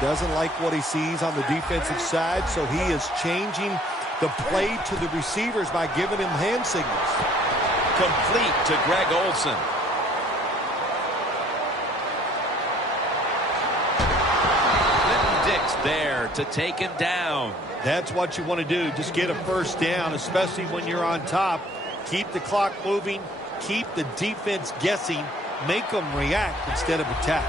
doesn't like what he sees on the defensive side, so he is changing the play to the receivers by giving him hand signals. Complete to Greg Olsen. Dix there to take him down. That's what you want to do. Just get a first down, especially when you're on top. Keep the clock moving. Keep the defense guessing. Make them react instead of attack.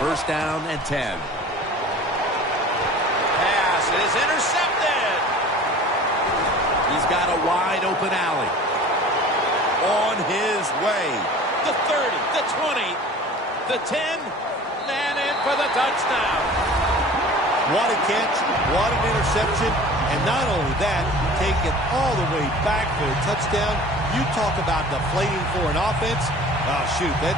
First down and 10. Pass is intercepted. He's got a wide open alley. On his way. The 30, the 20, the 10, and in for the touchdown. What a catch, what an interception, and not only that, take it all the way back for a touchdown. You talk about deflating for an offense. Oh, shoot, that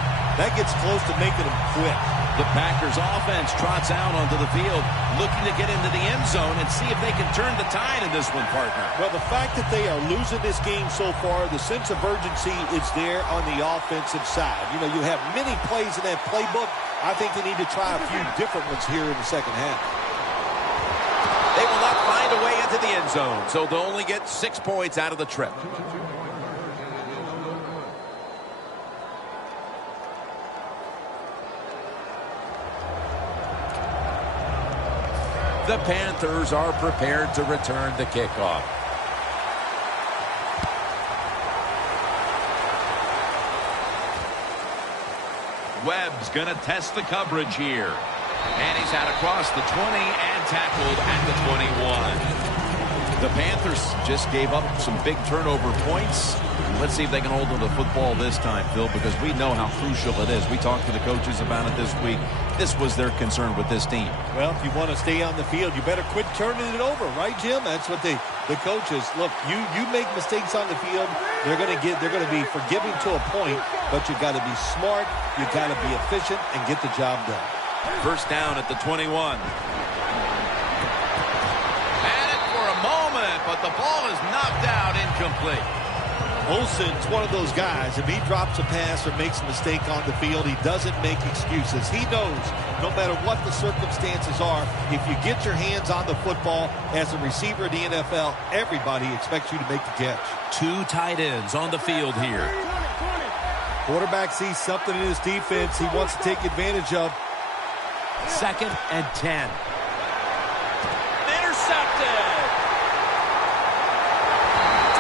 gets close to making them quit. The Packers offense trots out onto the field, looking to get into the end zone and see if they can turn the tide in this one, partner. Well, the fact that they are losing this game so far, the sense of urgency is there on the offensive side. You know, you have many plays in that playbook. I think they need to try a few different ones here in the second half. They will not find a way into the end zone, so they'll only get 6 points out of the trip. The Panthers are prepared to return the kickoff. Webb's going to test the coverage here. And he's out across the 20 and tackled at the 21. The Panthers just gave up some big turnover points. Let's see if they can hold on to the football this time, Phil, because we know how crucial it is. We talked to the coaches about it this week. This was their concern with this team. Well, if you want to stay on the field, you better quit turning it over, right, Jim? That's what the coaches look. You make mistakes on the field, they're going to be forgiving to a point, but you got to be smart, you got to be efficient, and get the job done. First down at the 21. But the ball is knocked out, incomplete. Olsen's one of those guys. If he drops a pass or makes a mistake on the field, he doesn't make excuses. He knows no matter what the circumstances are, if you get your hands on the football as a receiver in the NFL, everybody expects you to make the catch. 2 tight ends on the field here. Quarterback sees something in his defense he wants to take advantage of. Second and 10. Intercepted.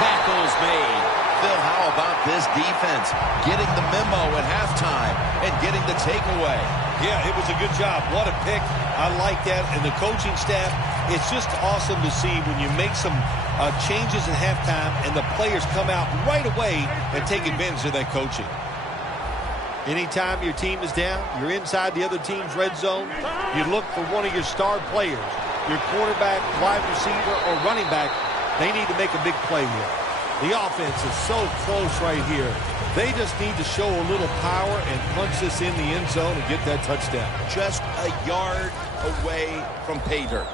Tackles made. Phil, how about this defense? Getting the memo at halftime and getting the takeaway. Yeah, it was a good job. What a pick. I like that. And the coaching staff, it's just awesome to see when you make some changes at halftime and the players come out right away and take advantage of that coaching. Anytime your team is down, you're inside the other team's red zone, you look for one of your star players, your quarterback, wide receiver, or running back. They need to make a big play here. The offense is so close right here. They just need to show a little power and punch this in the end zone and get that touchdown. Just a yard away from pay dirt.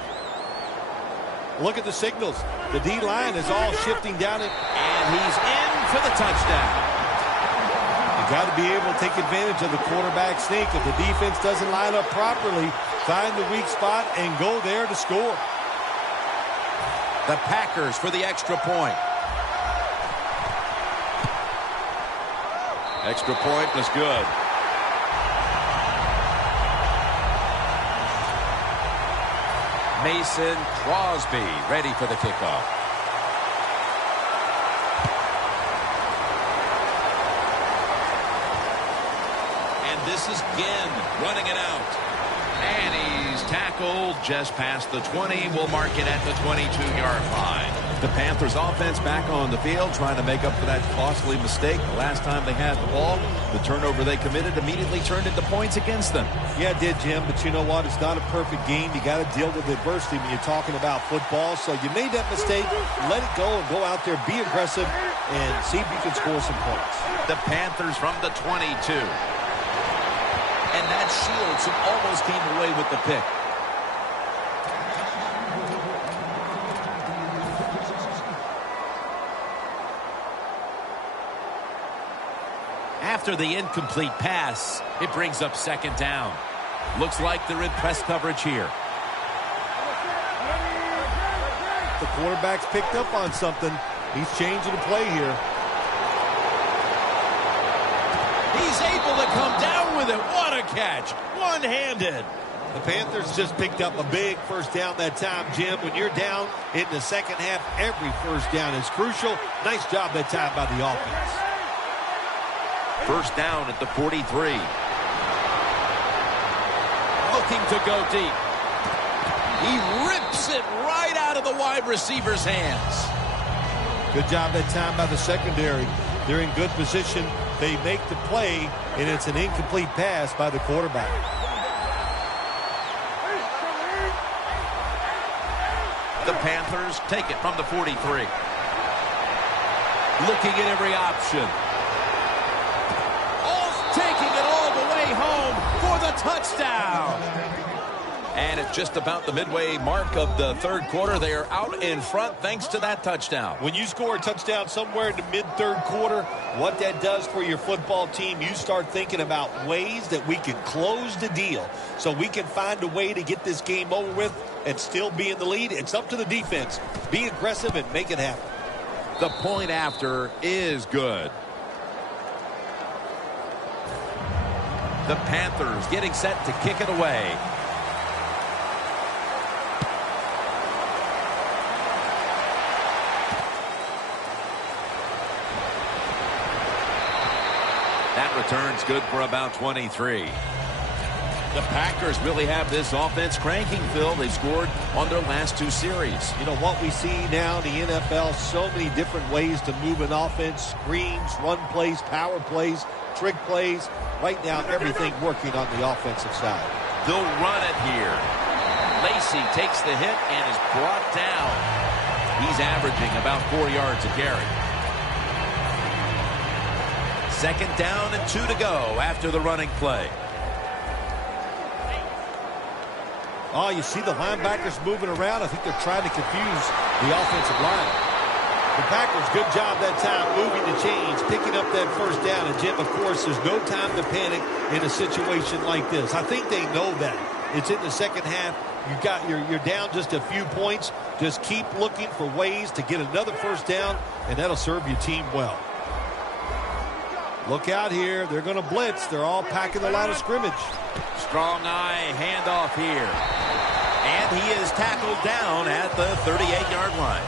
Look at the signals. The D-line is all shifting down it. And he's in for the touchdown. You got to be able to take advantage of the quarterback sneak. If the defense doesn't line up properly, find the weak spot and go there to score. The Packers for the extra point. Extra point was good. Mason Crosby ready for the kickoff. And this is Ginn running it out. And he's tackled just past the 20. We'll mark it at the 22-yard line. The Panthers offense back on the field trying to make up for that costly mistake. The last time they had the ball, the turnover they committed immediately turned into points against them. Yeah, it did, Jim, but you know what? It's not a perfect game. You got to deal with adversity when you're talking about football. So you made that mistake, let it go and go out there, be aggressive, and see if you can score some points. The Panthers from the 22. And that Shields who almost came away with the pick. After the incomplete pass, it brings up second down. Looks like they're in press coverage here. The quarterback's picked up on something. He's changing the play here. He's able to come down with it. What a catch. One-handed. The Panthers just picked up a big first down that time, Jim. When you're down in the second half, every first down is crucial. Nice job that time by the offense. First down at the 43. Looking to go deep. He rips it right out of the wide receiver's hands. Good job that time by the secondary. They're in good position. They make the play, and it's an incomplete pass by the quarterback. The Panthers take it from the 43. Looking at every option. Taking it all the way home for the touchdown. And at just about the midway mark of the third quarter, they are out in front thanks to that touchdown. When you score a touchdown somewhere in the mid-third quarter, what that does for your football team, you start thinking about ways that we can close the deal so we can find a way to get this game over with and still be in the lead. It's up to the defense. Be aggressive and make it happen. The point after is good. The Panthers getting set to kick it away. That return's good for about 23. The Packers really have this offense cranking, Phil. They've scored on their last two series. You know what we see now in the NFL, so many different ways to move an offense. Screens, run plays, power plays, trick plays. Right now, everything working on the offensive side. They'll run it here. Lacy takes the hit and is brought down. He's averaging about 4 yards a carry. Second down and 2 to go after the running play. Oh, you see the linebackers moving around. I think they're trying to confuse the offensive line. The Packers, good job that time moving the chains, picking up that first down. And, Jim, of course, there's no time to panic in a situation like this. I think they know that. It's in the second half. You're down just a few points. Just keep looking for ways to get another first down, and that'll serve your team well. Look out here. They're going to blitz. They're all packing the line of scrimmage. Strong eye handoff here. And he is tackled down at the 38-yard line.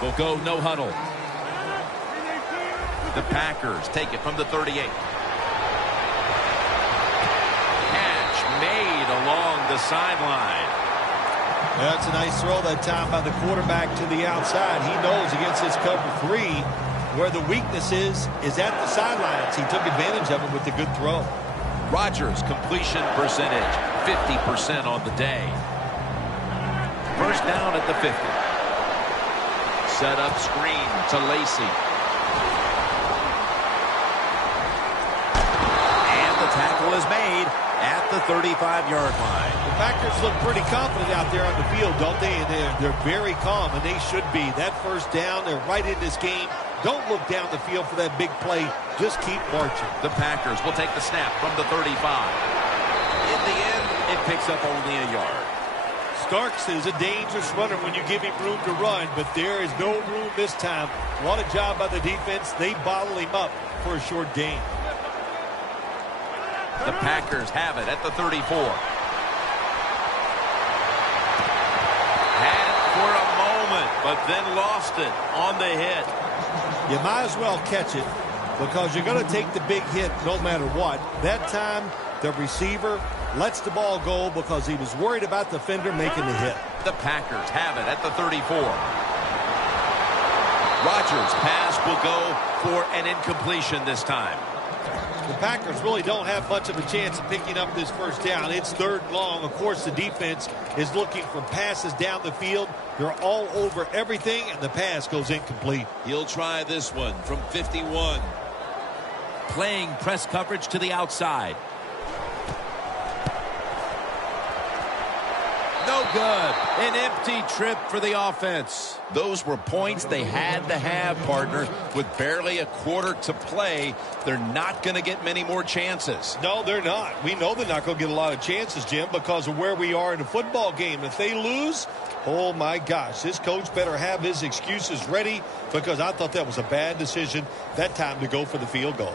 We'll go no huddle. The Packers take it from the 38. Catch made along the sideline. That's a nice throw that time by the quarterback to the outside. He knows against this cover 3 where the weakness is at the sidelines. He took advantage of it with a good throw. Rodgers' completion percentage, 50% on the day. First down at the 50. Set up screen to Lacy. And the tackle is made at the 35-yard line. The Packers look pretty confident out there on the field, don't they? And they're very calm, and they should be. That first down, they're right in this game. Don't look down the field for that big play. Just keep marching. The Packers will take the snap from the 35. In the end, it picks up only a yard. Starks is a dangerous runner when you give him room to run, but there is no room this time. What a job by the defense. They bottle him up for a short gain. The Packers have it at the 34. Had it for a moment, but then lost it on the hit. You might as well catch it because you're going to take the big hit no matter what. That time, the receiver lets the ball go because he was worried about the defender making the hit. The Packers have it at the 34. Rodgers' pass will go for an incompletion this time. The Packers really don't have much of a chance of picking up this first down. It's third and long. Of course, the defense is looking for passes down the field. They're all over everything, and the pass goes incomplete. He'll try this one from 51. Playing press coverage to the outside. No good. An empty trip for the offense. Those were points they had to have, partner. With barely a quarter to play, they're not going to get many more chances. No, they're not. We know they're not going to get a lot of chances, Jim, because of where we are in the football game. If they lose, oh, my gosh, this coach better have his excuses ready, because I thought that was a bad decision that time to go for the field goal.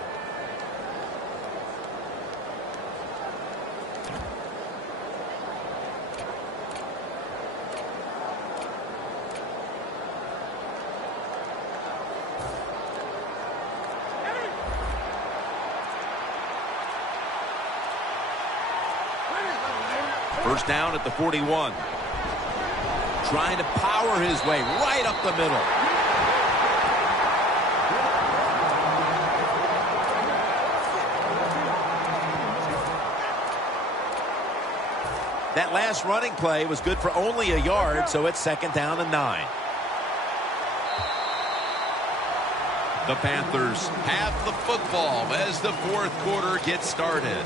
First down at the 41. Trying to power his way right up the middle. That last running play was good for only a yard, so it's second down and 9. The Panthers have the football as the fourth quarter gets started.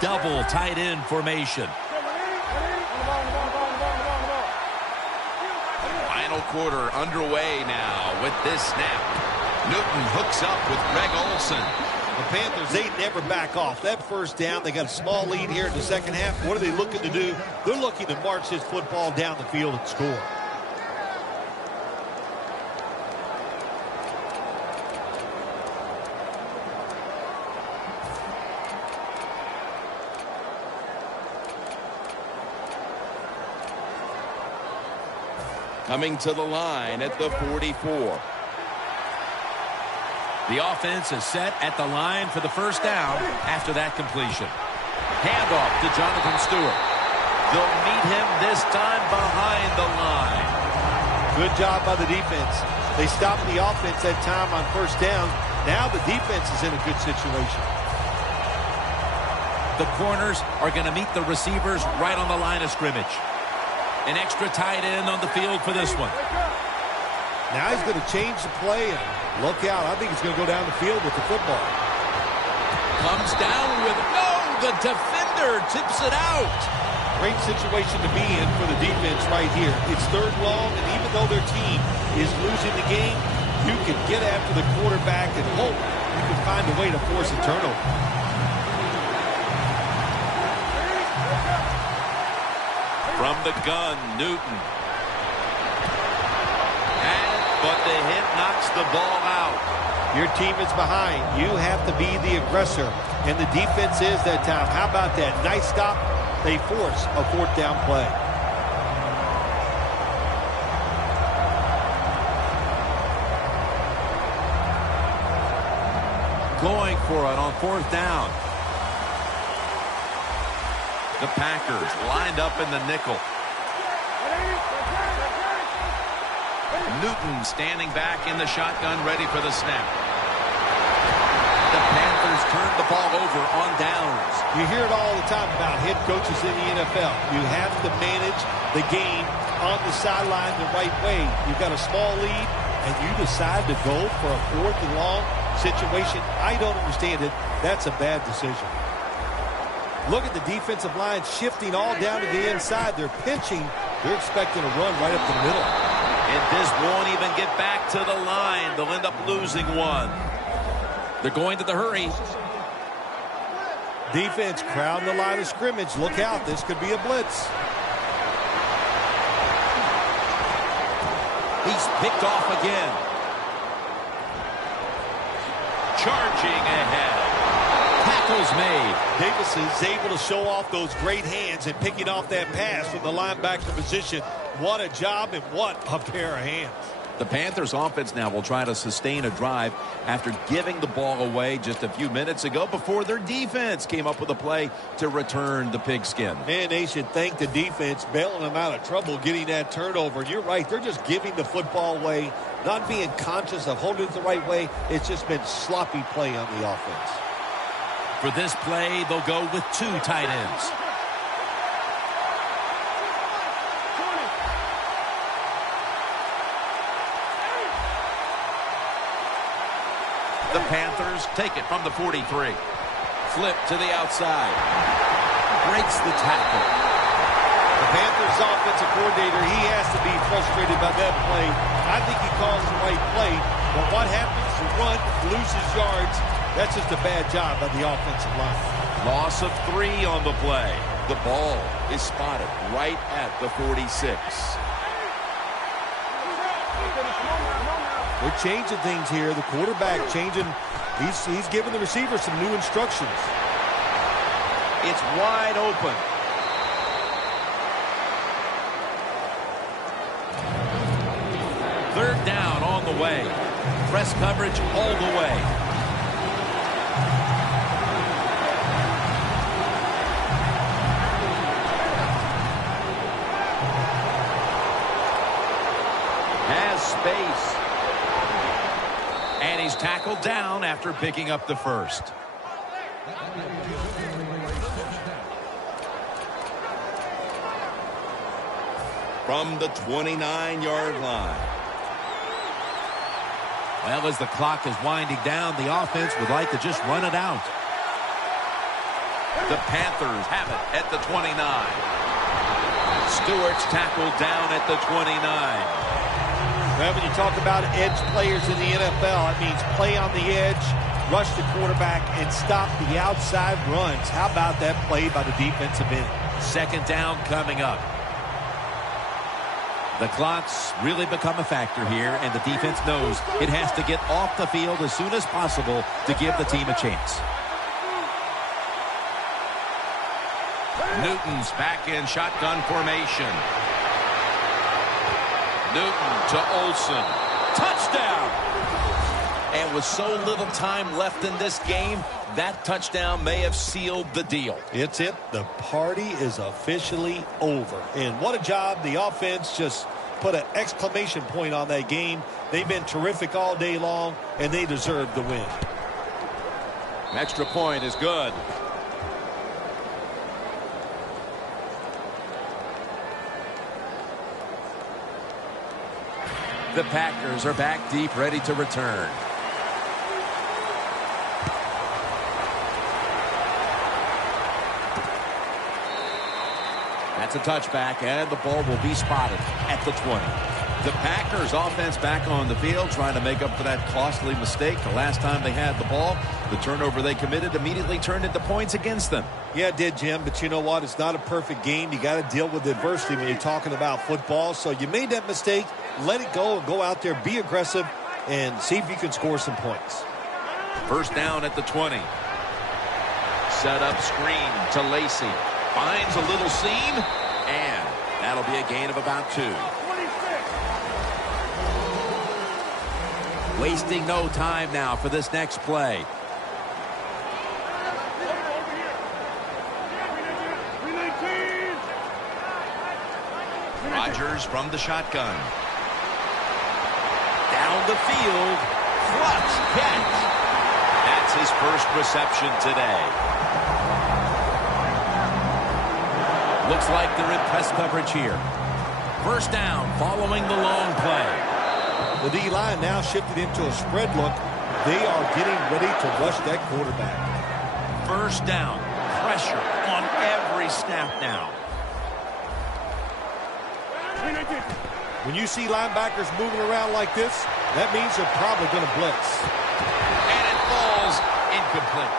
Double tight end formation. Final quarter underway now with this snap. Newton hooks up with Greg Olsen. The Panthers, they never back off. That first down, they got a small lead here in the second half. What are they looking to do? They're looking to march this football down the field and score. Coming to the line at the 44. The offense is set at the line for the first down after that completion. Handoff to Jonathan Stewart. They'll meet him this time behind the line. Good job by the defense. They stopped the offense that time on first down. Now the defense is in a good situation. The corners are going to meet the receivers right on the line of scrimmage. An extra tight end on the field for this one. Now he's going to change the play, and look out. I think he's going to go down the field with the football. Comes down with, no, the defender tips it out. Great situation to be in for the defense right here. It's third long, and even though their team is losing the game, you can get after the quarterback and hope you can find a way to force a turnover. From the gun, Newton. But the hit knocks the ball out. Your team is behind. You have to be the aggressor. And the defense is that time. How about that? Nice stop. They force a fourth down play. Going for it on fourth down. The Packers lined up in the nickel. Newton standing back in the shotgun, ready for the snap. The Panthers turned the ball over on downs. You hear it all the time about head coaches in the NFL. You have to manage the game on the sideline the right way. You've got a small lead, and you decide to go for a fourth and long situation. I don't understand it. That's a bad decision. Look at the defensive line shifting all down to the inside. They're pinching. They're expecting a run right up the middle. And this won't even get back to the line. They'll end up losing one. They're going to the hurry. Defense crowding the line of scrimmage. Look out. This could be a blitz. He's picked off again. Charging ahead. Tackles made. Davis is able to show off those great hands and picking off that pass from the linebacker position. What a job and what a pair of hands. The Panthers offense now will try to sustain a drive after giving the ball away just a few minutes ago before their defense came up with a play to return the pigskin. Man, they should thank the defense bailing them out of trouble getting that turnover. And you're right, they're just giving the football away, not being conscious of holding it the right way. It's just been sloppy play on the offense. For this play, they'll go with two tight ends. The Panthers take it from the 43. Flip to the outside. Breaks the tackle. The Panthers offensive coordinator, he has to be frustrated by that play. I think he calls the right play, but what happens? The run loses yards. That's just a bad job by the offensive line. Loss of 3 on the play. The ball is spotted right at the 46. They're changing things here. The quarterback changing. He's giving the receiver some new instructions. It's wide open. Third down on the way. Press coverage all the way. Has space. And he's tackled down after picking up the first. From the 29-yard line. Well, as the clock is winding down, the offense would like to just run it out. The Panthers have it at the 29. Stewart's tackled down at the 29. Well, when you talk about edge players in the NFL, it means play on the edge, rush the quarterback, and stop the outside runs. How about that play by the defensive end? Second down coming up. The clock's really become a factor here, and the defense knows it has to get off the field as soon as possible to give the team a chance. Newton's back in shotgun formation. Newton to Olsen. Touchdown! And with so little time left in this game, that touchdown may have sealed the deal. It's it. The party is officially over. And what a job. The offense just put an exclamation point on that game. They've been terrific all day long, and they deserve the win. Extra point is good. The Packers are back deep, ready to return. That's a touchback, and the ball will be spotted at the 20. The Packers offense back on the field, trying to make up for that costly mistake. The last time they had the ball, the turnover they committed immediately turned into points against them. Yeah, it did, Jim, but you know what? It's not a perfect game. You got to deal with adversity when you're talking about football. So you made that mistake, let it go, and go out there, be aggressive, and see if you can score some points. First down at the 20. Set up screen to Lacey. Finds a little seam, and that'll be a gain of about 2. Wasting no time now for this next play. Rodgers from the shotgun. Down the field. Clutch catch. That's his first reception today. Looks like they're in press coverage here. First down following the long play. The D-line now shifted into a spread look. They are getting ready to rush that quarterback. First down. Pressure on every snap now. When you see linebackers moving around like this, that means they're probably going to blitz. And it falls incomplete.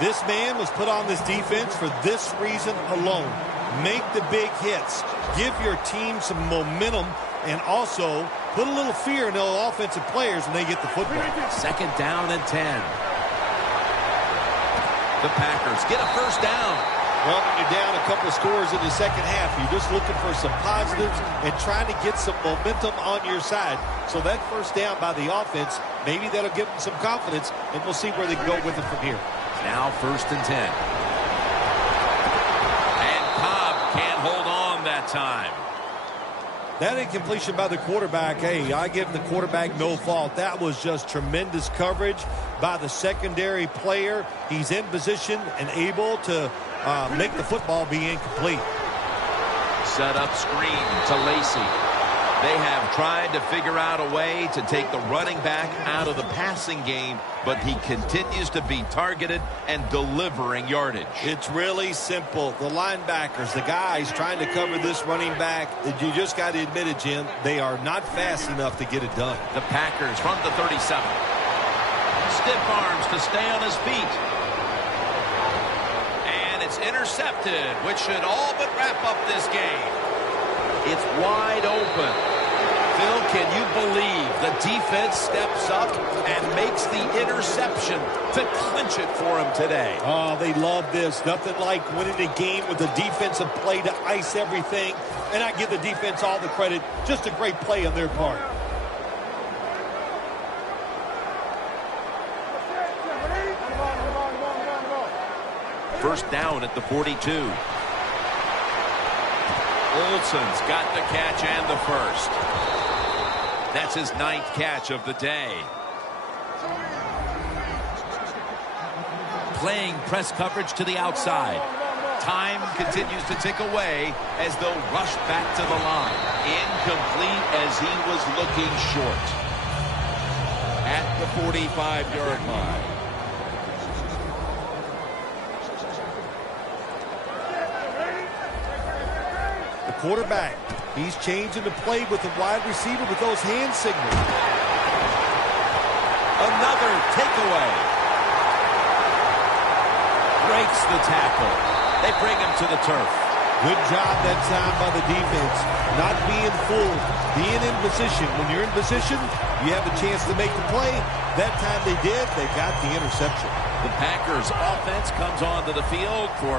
This man was put on this defense for this reason alone. Make the big hits. Give your team some momentum, and also put a little fear in the offensive players when they get the football. Second down and 10. The Packers get a first down. Well, when you're down a couple of scores in the second half, you're just looking for some positives and trying to get some momentum on your side. So that first down by the offense, maybe that'll give them some confidence, and we'll see where they go with it from here. Now first and 10. And Cobb can't hold on that time. That incompletion by the quarterback, hey, I give the quarterback no fault. That was just tremendous coverage by the secondary player. He's in position and able to make the football be incomplete. Set up screen to Lacey. They have tried to figure out a way to take the running back out of the passing game, but he continues to be targeted and delivering yardage. It's really simple. The linebackers, the guys trying to cover this running back, you just got to admit it, Jim, they are not fast enough to get it done. The Packers from the 37. Stiff arms to stay on his feet. And it's intercepted, which should all but wrap up this game. It's wide open. Phil, can you believe the defense steps up and makes the interception to clinch it for him today? Oh, they love this. Nothing like winning a game with a defensive play to ice everything. And I give the defense all the credit. Just a great play on their part. First down at the 42. Olsen's got the catch and the first. That's his 9th catch of the day. Playing press coverage to the outside. Time continues to tick away as they'll rush back to the line. Incomplete as he was looking short. At the 45-yard line. Quarterback, he's changing the play with the wide receiver with those hand signals. Another takeaway. Breaks the tackle. They bring him to the turf. Good job that time by the defense. Not being fooled, being in position. When you're in position, you have a chance to make the play. That time they did. They got the interception. The Packers offense comes onto the field for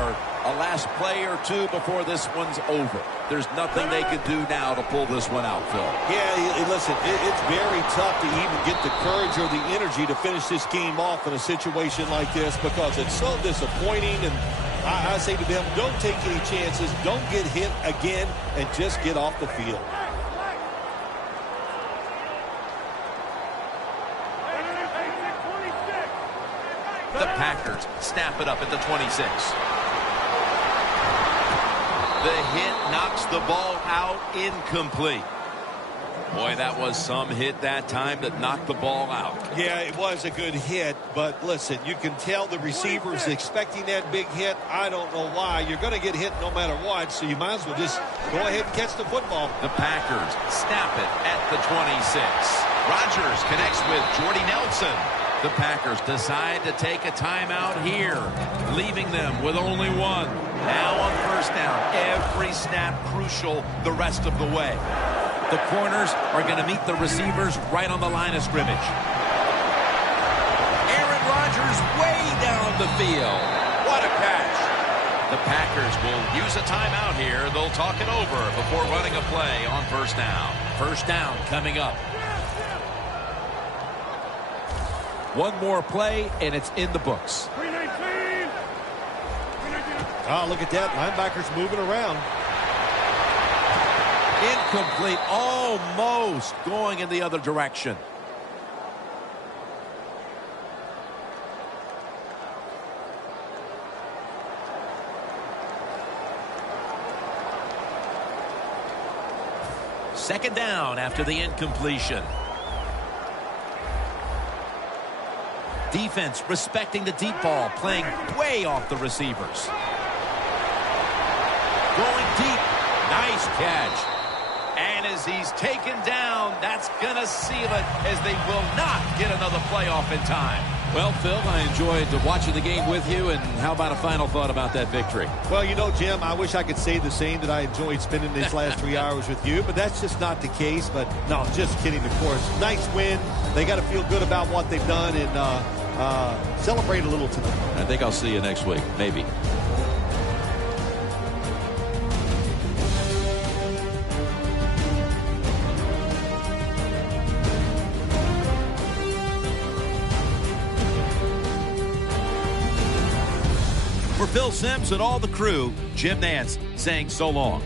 a last play or two before this one's over. There's nothing they can do now to pull this one out, Phil. Yeah, listen, it's very tough to even get the courage or the energy to finish this game off in a situation like this because it's so disappointing. And I say to them, don't take any chances. Don't get hit again and just get off the field. The Packers snap it up at the 26. The hit knocks the ball out, incomplete. Boy, that was some hit that time that knocked the ball out. Yeah, it was a good hit, but listen, you can tell the receiver's expecting that big hit. I don't know why. You're going to get hit no matter what, so you might as well just go ahead and catch the football. The Packers snap it at the 26. Rodgers connects with Jordy Nelson. The Packers decide to take a timeout here, leaving them with only one. Now on first down, every snap crucial the rest of the way. The corners are going to meet the receivers right on the line of scrimmage. Aaron Rodgers way down the field. What a catch. The Packers will use a timeout here. They'll talk it over before running a play on first down. First down coming up. One more play, and it's in the books. 319. Oh, look at that. Linebackers moving around. Incomplete, almost going in the other direction. Second down after the incompletion. Defense respecting the deep ball, playing way off the receivers. Going deep, nice catch. And as he's taken down, that's going to seal it as they will not get another playoff in time. Well, Phil, I enjoyed watching the game with you, and how about a final thought about that victory? Well, you know, Jim, I wish I could say the same, that I enjoyed spending these last 3 hours with you, but that's just not the case. But, no, just kidding, of course. Nice win. They got to feel good about what they've done and celebrate a little tonight. I think I'll see you next week, maybe. For Phil Simms and all the crew, Jim Nance saying so long.